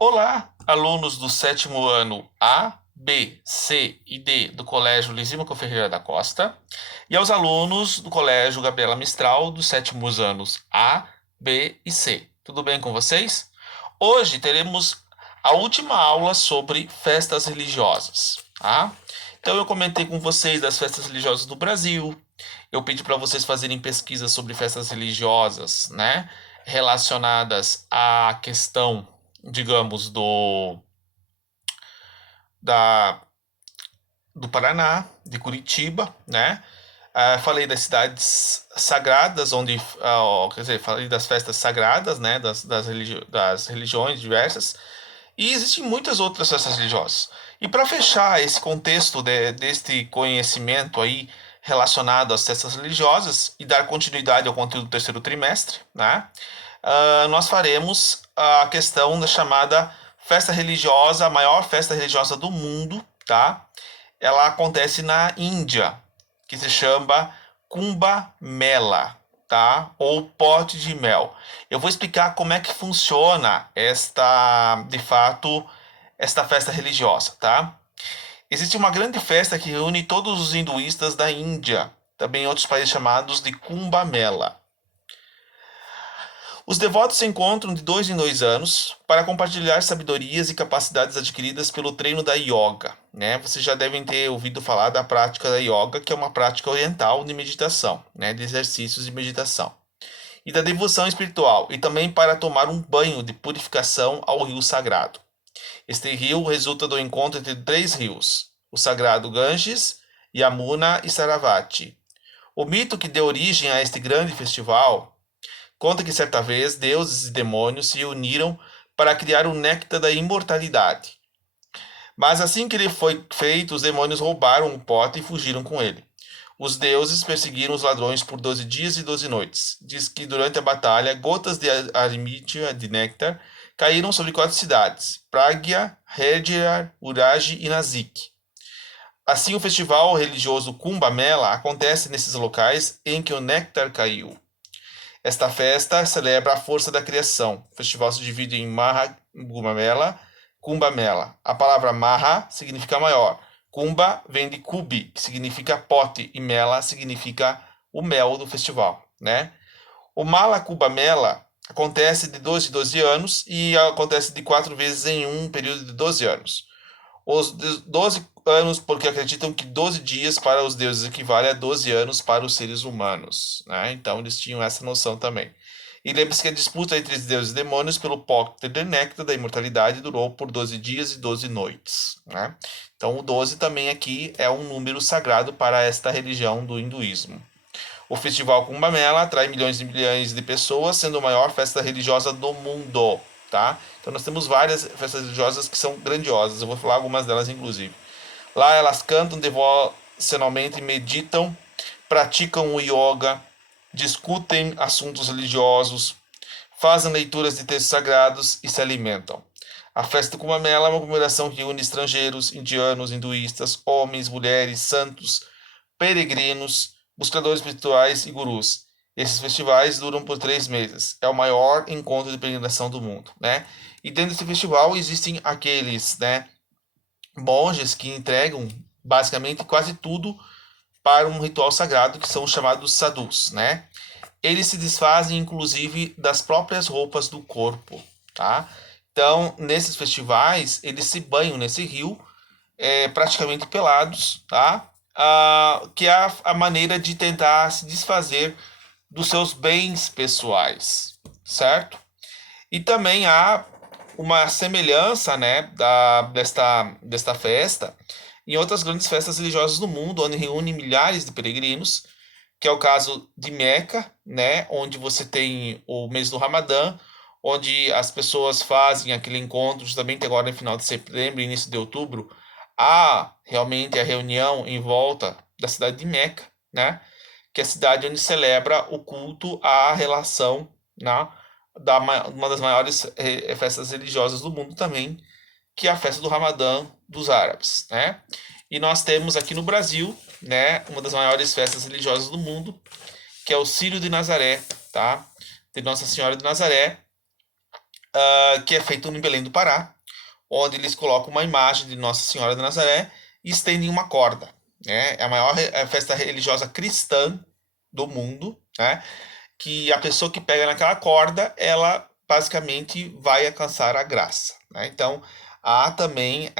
Olá, alunos do sétimo ano A, B, C e D do Colégio Lisímaco Ferreira da Costa e aos alunos do Colégio Gabriela Mistral dos sétimos anos A, B e C. Tudo bem com vocês? Hoje teremos a última aula sobre festas religiosas, tá? Então eu comentei com vocês das festas religiosas do Brasil. Eu pedi para vocês fazerem pesquisas sobre festas religiosas, né, relacionadas à questão, digamos, da, do Paraná, de Curitiba, né? Falei das cidades sagradas, onde, quer dizer, falei das festas sagradas, né? Das religiões diversas. E existem muitas outras festas religiosas. E para fechar esse contexto deste conhecimento aí relacionado às festas religiosas e dar continuidade ao conteúdo do terceiro trimestre, né? Nós faremos a questão da chamada festa religiosa, a maior festa religiosa do mundo, tá? Ela acontece na Índia, que se chama Kumbh Mela, tá? Ou pote de mel. Eu vou explicar como é que funciona de fato, esta festa religiosa, tá? Existe uma grande festa que reúne todos os hinduístas da Índia, também em outros países chamados de Kumbh Mela. Os devotos se encontram de 2 em 2 anos para compartilhar sabedorias e capacidades adquiridas pelo treino da yoga, né? Vocês já devem ter ouvido falar da prática da yoga, que é uma prática oriental de meditação, né? De exercícios de meditação. E da devoção espiritual, e também para tomar um banho de purificação ao rio sagrado. Este rio resulta do encontro entre 3 rios, o sagrado Ganges, Yamuna e Saravati. O mito que deu origem a este grande festival conta que certa vez deuses e demônios se uniram para criar o néctar da imortalidade. Mas assim que ele foi feito, os demônios roubaram o pote e fugiram com ele. Os deuses perseguiram os ladrões por 12 dias e 12 noites. Diz que durante a batalha, gotas de armítia de néctar caíram sobre 4 cidades: Pragya, Hedjar, Uraj e Nasik. Assim, o festival religioso Kumbh Mela acontece nesses locais em que o néctar caiu. Esta festa celebra a força da criação. O festival se divide em Maha Kumbh Mela, Kumbh Mela. A palavra Maha significa maior. Kumbh vem de Kubi, que significa pote, e Mela significa o mel do festival, né? O Mala Kumbh Mela acontece de 12 em 12 anos e acontece de 4 vezes em um período de 12 anos. Os 12 anos, porque acreditam que 12 dias para os deuses equivale a 12 anos para os seres humanos, né? Então eles tinham essa noção também. E lembre-se que a disputa entre os deuses e demônios pelo pócter de néctar da imortalidade durou por 12 dias e 12 noites, né? Então o 12 também aqui é um número sagrado para esta religião do hinduísmo. O festival Kumbh Mela atrai milhões e milhões de pessoas, sendo a maior festa religiosa do mundo, tá? Então nós temos várias festas religiosas que são grandiosas. Eu vou falar algumas delas inclusive. Lá elas cantam devocionalmente, meditam, praticam o yoga, discutem assuntos religiosos, fazem leituras de textos sagrados e se alimentam. A festa do Kumbh Mela é uma comemoração que reúne estrangeiros, indianos, hinduístas, homens, mulheres, santos, peregrinos, buscadores espirituais e gurus. Esses festivais duram por 3 meses. É o maior encontro de peregrinação do mundo, né? E dentro desse festival existem aqueles, né, monges que entregam basicamente quase tudo para um ritual sagrado que são chamados sadhus, né? Eles se desfazem inclusive das próprias roupas do corpo, tá? Então, nesses festivais, eles se banham nesse rio, praticamente pelados, tá? Que é a maneira de tentar se desfazer dos seus bens pessoais, certo? E também há uma semelhança, né, desta festa em outras grandes festas religiosas do mundo, onde reúne milhares de peregrinos, que é o caso de Meca, né, onde você tem o mês do Ramadã, onde as pessoas fazem aquele encontro justamente agora no final de setembro, início de outubro, há realmente a reunião em volta da cidade de Meca, né, que é a cidade onde celebra o culto à relação, né, uma das maiores festas religiosas do mundo também, que é a festa do Ramadã dos árabes, né? E nós temos aqui no Brasil, né, uma das maiores festas religiosas do mundo, que é o Círio de Nazaré, tá? De Nossa Senhora de Nazaré, que é feito em Belém do Pará, onde eles colocam uma imagem de Nossa Senhora de Nazaré e estendem uma corda, né? É a maior festa religiosa cristã do mundo, né? Que a pessoa que pega naquela corda, ela basicamente vai alcançar a graça, né? Então, há também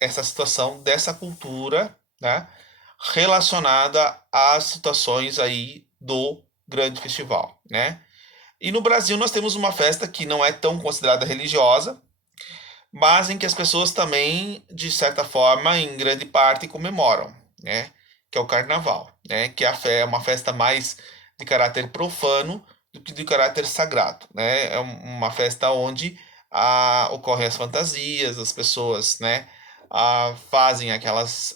essa situação dessa cultura, né? Relacionada às situações aí do grande festival, né? E no Brasil nós temos uma festa que não é tão considerada religiosa, mas em que as pessoas também, de certa forma, em grande parte, comemoram, né? Que é o Carnaval, né? Que é uma festa mais de caráter profano do que de caráter sagrado, né? É uma festa onde ocorrem as fantasias, as pessoas, né? Fazem aquelas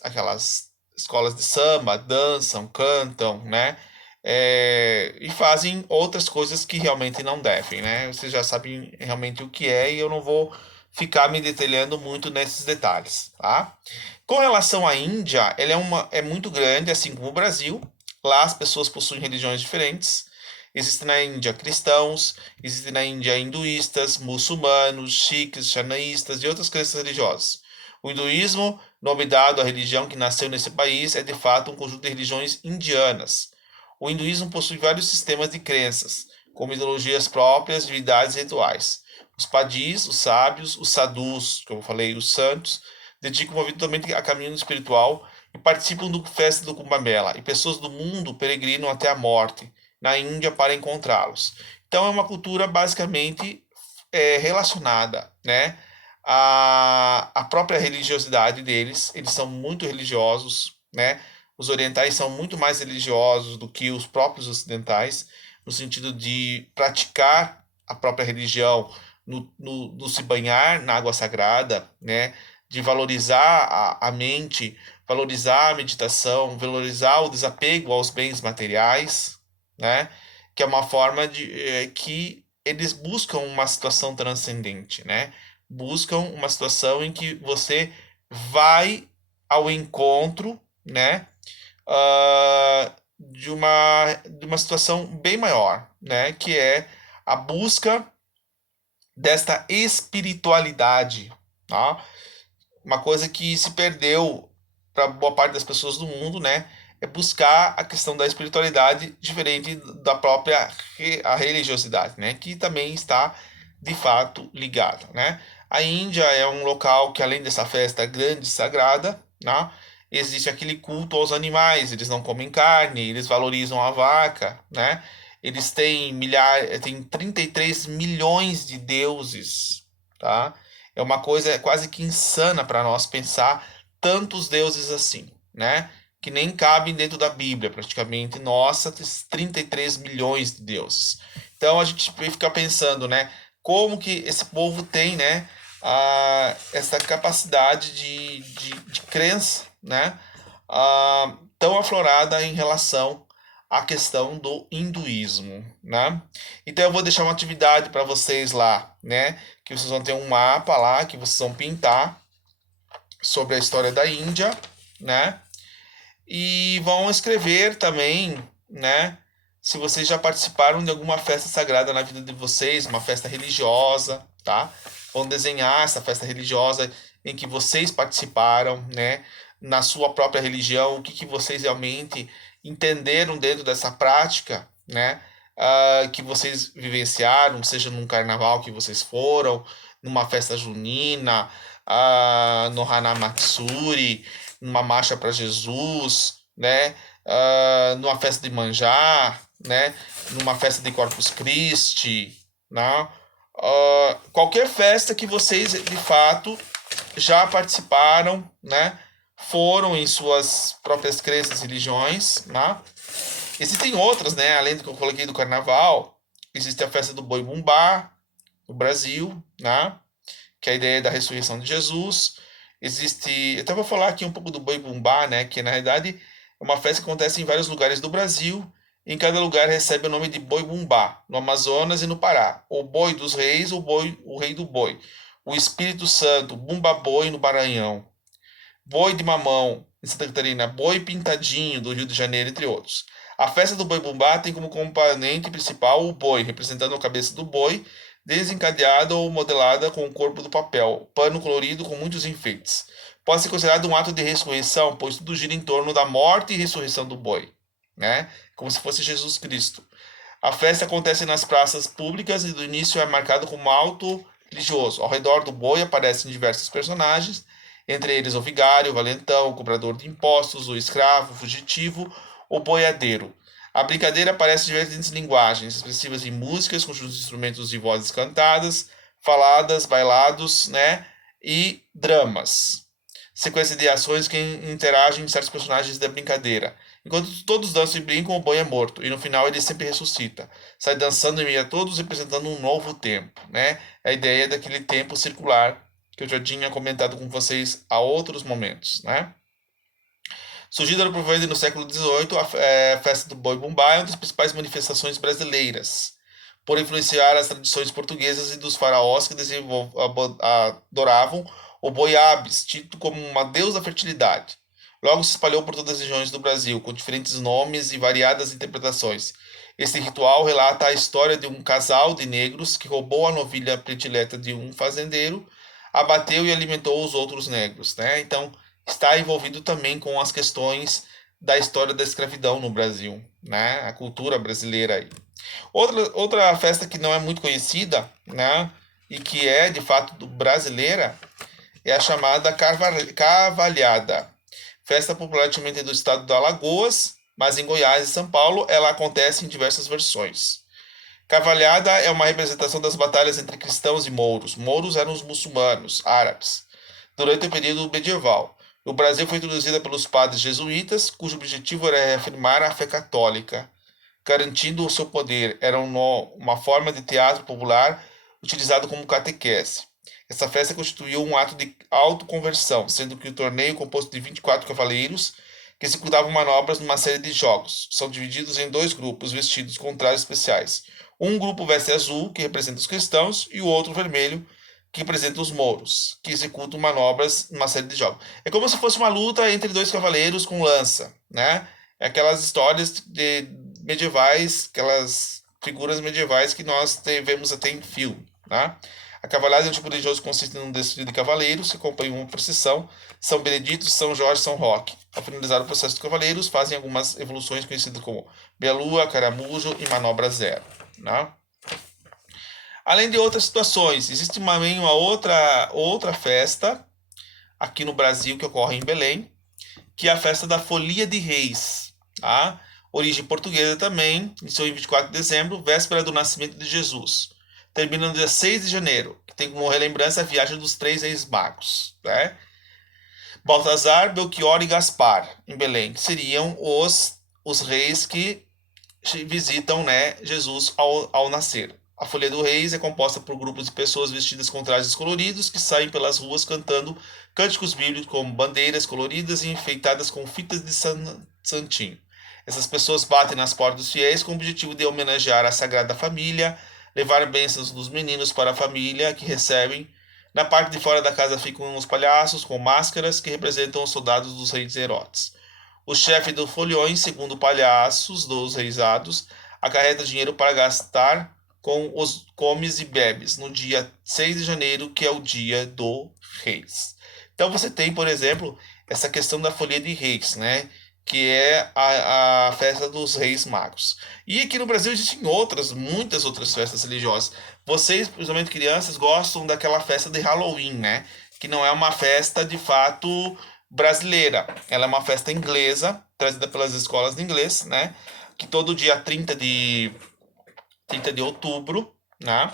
escolas de samba, dançam, cantam, né? E fazem outras coisas que realmente não devem, né? Vocês já sabem realmente o que é e eu não vou ficar me detalhando muito nesses detalhes, tá? Com relação à Índia, ela é muito grande, assim como o Brasil. Lá as pessoas possuem religiões diferentes. Existem na Índia cristãos, existem na Índia hinduístas, muçulmanos, sikhs, xanaístas e outras crenças religiosas. O hinduísmo, nome dado à religião que nasceu nesse país, é de fato um conjunto de religiões indianas. O hinduísmo possui vários sistemas de crenças, como ideologias próprias, divindades e rituais. Os padis, os sábios, os sadhus, como eu falei, os santos, dedicam uma vida totalmente a caminho espiritual e participam da festa do Kumbh Mela. E pessoas do mundo peregrinam até a morte na Índia para encontrá-los. Então é uma cultura basicamente relacionada, né, à própria religiosidade deles. Eles são muito religiosos, né? Os orientais são muito mais religiosos do que os próprios ocidentais, no sentido de praticar a própria religião no se banhar na água sagrada, né? De valorizar a mente, valorizar a meditação, valorizar o desapego aos bens materiais, né? Que é uma forma que eles buscam uma situação transcendente, né? Buscam uma situação em que você vai ao encontro, né? De uma situação bem maior, né? Que é a busca desta espiritualidade, tá? Uma coisa que se perdeu para boa parte das pessoas do mundo, né? É buscar a questão da espiritualidade diferente da própria a religiosidade, né? Que também está de fato ligada, né? A Índia é um local que, além dessa festa grande e sagrada, né? Existe aquele culto aos animais. Eles não comem carne, eles valorizam a vaca, né? Eles têm tem 33 milhões de deuses, tá? É uma coisa quase que insana para nós pensar tantos deuses assim, né? Que nem cabem dentro da Bíblia, praticamente. Nossa, tem 33 milhões de deuses. Então a gente fica pensando, né? Como que esse povo tem, né? Essa capacidade de crença, né? Tão aflorada em relação à questão do hinduísmo, né? Então eu vou deixar uma atividade para vocês lá, né? Que vocês vão ter um mapa lá que vocês vão pintar sobre a história da Índia, né? E vão escrever também, né? Se vocês já participaram de alguma festa sagrada na vida de vocês, uma festa religiosa, tá? Vão desenhar essa festa religiosa em que vocês participaram, né? Na sua própria religião, o que que vocês realmente entenderam dentro dessa prática, né? Que vocês vivenciaram, seja num carnaval que vocês foram, numa festa junina, no Hanamatsuri, numa marcha para Jesus, né? Numa festa de manjar, né? Numa festa de Corpus Christi, né? Qualquer festa que vocês de fato já participaram, né? Foram em suas próprias crenças e religiões, né? Existem outras, né? Além do que eu coloquei do carnaval, existe a festa do Boi Bumbá, no Brasil, né? Que é a ideia da ressurreição de Jesus. Existe, eu até vou falar aqui um pouco do Boi Bumbá, né, que na realidade é uma festa que acontece em vários lugares do Brasil. Em cada lugar recebe o nome de Boi Bumbá, no Amazonas e no Pará. O Boi dos Reis, o Rei do Boi. O Espírito Santo, Bumba Boi no Maranhão. Boi de Mamão, em Santa Catarina. Boi Pintadinho, do Rio de Janeiro, entre outros. A festa do Boi Bumbá tem como componente principal o boi, representando a cabeça do boi, desencadeada ou modelada com o corpo do papel, pano colorido com muitos enfeites. Pode ser considerado um ato de ressurreição, pois tudo gira em torno da morte e ressurreição do boi, né? Como se fosse Jesus Cristo. A festa acontece nas praças públicas e do início é marcado como alto religioso. Ao redor do boi aparecem diversos personagens, entre eles o vigário, o valentão, o cobrador de impostos, o escravo, o fugitivo, o boiadeiro. A brincadeira aparece em diferentes linguagens, expressivas em músicas, conjuntos de instrumentos e vozes cantadas, faladas, bailados, né? E dramas. Sequência de ações que interagem com certos personagens da brincadeira. Enquanto todos dançam e brincam, o boi é morto, e no final ele sempre ressuscita. Sai dançando em meio a todos, representando um novo tempo, né? A ideia daquele tempo circular que eu já tinha comentado com vocês a outros momentos, né? Surgida no provavelmente no século XVIII, a festa do Boi Bumbá é uma das principais manifestações brasileiras, por influenciar as tradições portuguesas e dos faraós que adoravam o boi Abis, tido como uma deusa da fertilidade. Logo se espalhou por todas as regiões do Brasil, com diferentes nomes e variadas interpretações. Este ritual relata a história de um casal de negros que roubou a novilha predileta de um fazendeiro, abateu e alimentou os outros negros, né? Então, está envolvido também com as questões da história da escravidão no Brasil, né? A cultura brasileira aí. Outra festa que não é muito conhecida, né? E que é de fato brasileira é a chamada Cavalhada. Festa popularmente do estado do Alagoas, mas em Goiás e São Paulo ela acontece em diversas versões. Cavalhada é uma representação das batalhas entre cristãos e mouros. Mouros eram os muçulmanos, árabes, durante o período medieval. No Brasil foi introduzida pelos padres jesuítas, cujo objetivo era reafirmar a fé católica, garantindo o seu poder. Era uma forma de teatro popular utilizado como catequese. Essa festa constituiu um ato de autoconversão, sendo que o torneio, composto de 24 cavaleiros, que executavam manobras numa série de jogos, são divididos em dois grupos vestidos com trajes especiais. Um grupo veste azul, que representa os cristãos, e o outro vermelho, que representa os mouros, que executam manobras numa série de jogos. É como se fosse uma luta entre dois cavaleiros com lança, né? É aquelas histórias medievais, aquelas figuras medievais que nós vemos até em filme, né? A cavalhada é um tipo religioso que consiste num desfile de cavaleiros que acompanham uma procissão. São Benedito, São Jorge, São Roque. Ao finalizar o processo dos cavaleiros, fazem algumas evoluções conhecidas como Meia-Lua, Caramujo e Manobra Zero, né? Além de outras situações, existe também uma outra festa aqui no Brasil que ocorre em Belém, que é a festa da Folia de Reis, tá? Origem portuguesa também, iniciou em 24 de dezembro, véspera do nascimento de Jesus. Termina no dia 6 de janeiro, que tem como relembrança a viagem dos três reis magos, né? Baltazar, Belchior e Gaspar, em Belém, que seriam os reis que visitam, né, Jesus ao nascer. A Folha do Reis é composta por grupos de pessoas vestidas com trajes coloridos que saem pelas ruas cantando cânticos bíblicos como bandeiras coloridas e enfeitadas com fitas de santinho. Essas pessoas batem nas portas dos fiéis com o objetivo de homenagear a Sagrada Família, levar bênçãos dos meninos para a família que recebem. Na parte de fora da casa ficam os palhaços com máscaras que representam os soldados dos reis Herodes. O chefe dos foliões, segundo palhaços dos reisados, acarreta dinheiro para gastar com os comes e bebes no dia 6 de janeiro, que é o dia do Reis. Então você tem, por exemplo, essa questão da folia de reis, né? Que é a festa dos reis magos. E aqui no Brasil existem muitas outras festas religiosas. Vocês, principalmente crianças, gostam daquela festa de Halloween, né? Que não é uma festa de fato brasileira. Ela é uma festa inglesa, trazida pelas escolas de inglês, né? Que todo dia 30 de outubro, né?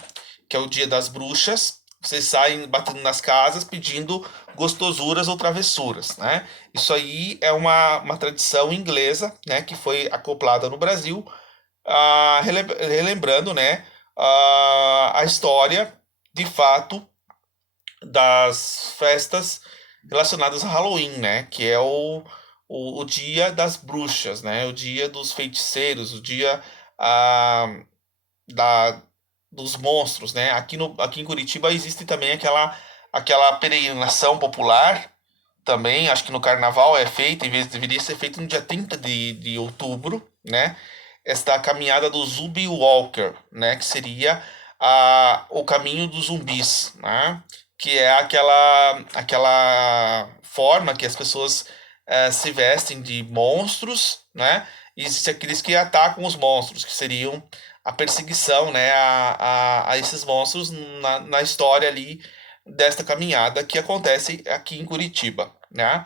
Que é o dia das bruxas. Vocês saem batendo nas casas pedindo gostosuras ou travessuras, né? Isso aí é uma tradição inglesa, né? Que foi acoplada no Brasil, relembrando, né? A história, de fato, das festas relacionadas a Halloween, né? Que é o dia das bruxas, né? O dia dos feiticeiros, o dia ah, da, dos monstros, né? Aqui em Curitiba existe também aquela peregrinação popular também, acho que no carnaval é feita, em vez deveria ser feito no dia 30 de outubro, né? Esta caminhada do Zumbi Walker, né? Que seria o caminho dos zumbis, né? Que é aquela forma que as pessoas se vestem de monstros, né? E existem aqueles que atacam os monstros, que seriam a perseguição, né, a esses monstros na história ali desta caminhada que acontece aqui em Curitiba, né?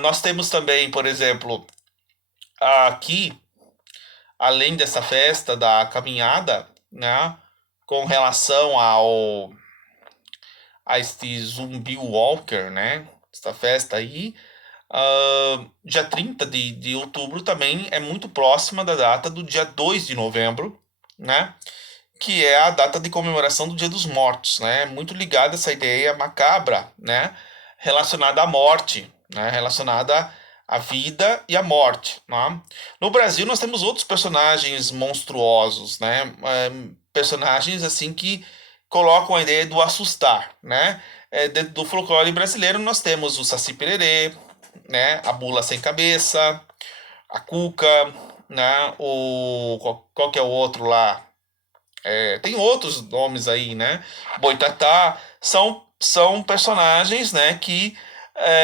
Nós temos também, por exemplo, aqui, além dessa festa da caminhada, né, com relação a este Zumbi Walker, né, esta festa aí, dia 30 de outubro também é muito próxima da data do dia 2 de novembro, né, que é a data de comemoração do Dia dos Mortos, né, muito ligada a essa ideia macabra, né, relacionada à morte, né, relacionada à vida e à morte, né? No Brasil nós temos outros personagens monstruosos, né, personagens assim que colocam a ideia do assustar, né? Dentro do folclore brasileiro nós temos o Saci Pererê, né, a Bula Sem Cabeça, a Cuca, né, qual que é o outro lá? Tem outros nomes aí, né? Boitatá, são personagens, né, que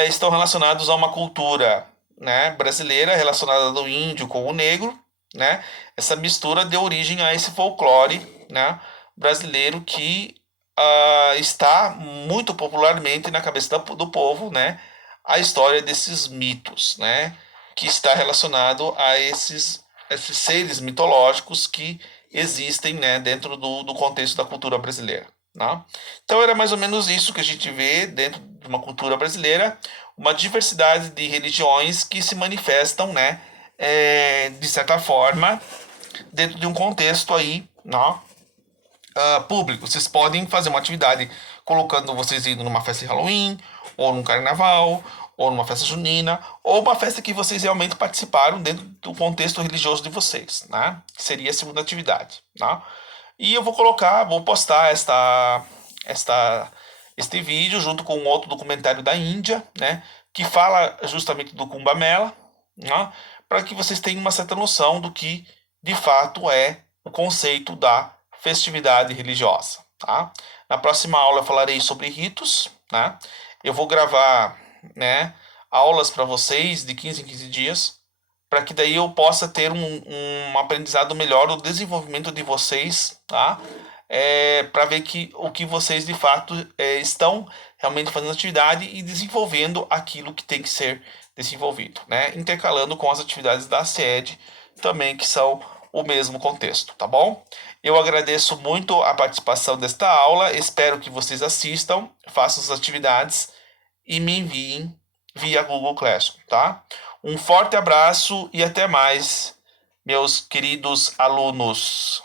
estão relacionados a uma cultura, né, brasileira relacionada do índio com o negro, né? Essa mistura deu origem a esse folclore, né, brasileiro que está muito popularmente na cabeça do povo, né? A história desses mitos, né? Que está relacionado a esses seres mitológicos que existem, né, dentro do contexto da cultura brasileira. Né? Então era mais ou menos isso que a gente vê dentro de uma cultura brasileira, uma diversidade de religiões que se manifestam, né, de certa forma, dentro de um contexto aí, né, público. Vocês podem fazer uma atividade colocando vocês indo numa festa de Halloween, ou num carnaval, ou numa festa junina, ou uma festa que vocês realmente participaram dentro do contexto religioso de vocês, né? Que seria a segunda atividade, né? E eu vou postar este vídeo junto com outro documentário da Índia, né? Que fala justamente do Kumbh Mela, né? Para que vocês tenham uma certa noção do que de fato é o conceito da festividade religiosa, tá? Na próxima aula eu falarei sobre ritos, né? Eu vou gravar, né, aulas para vocês de 15 em 15 dias, para que daí eu possa ter um aprendizado melhor do desenvolvimento de vocês, tá? Para ver o que vocês de fato estão realmente fazendo atividade e desenvolvendo aquilo que tem que ser desenvolvido, né? Intercalando com as atividades da SED também, que são o mesmo contexto, tá bom? Eu agradeço muito a participação desta aula, espero que vocês assistam, façam as atividades e me enviem via Google Classroom, tá? Um forte abraço e até mais, meus queridos alunos.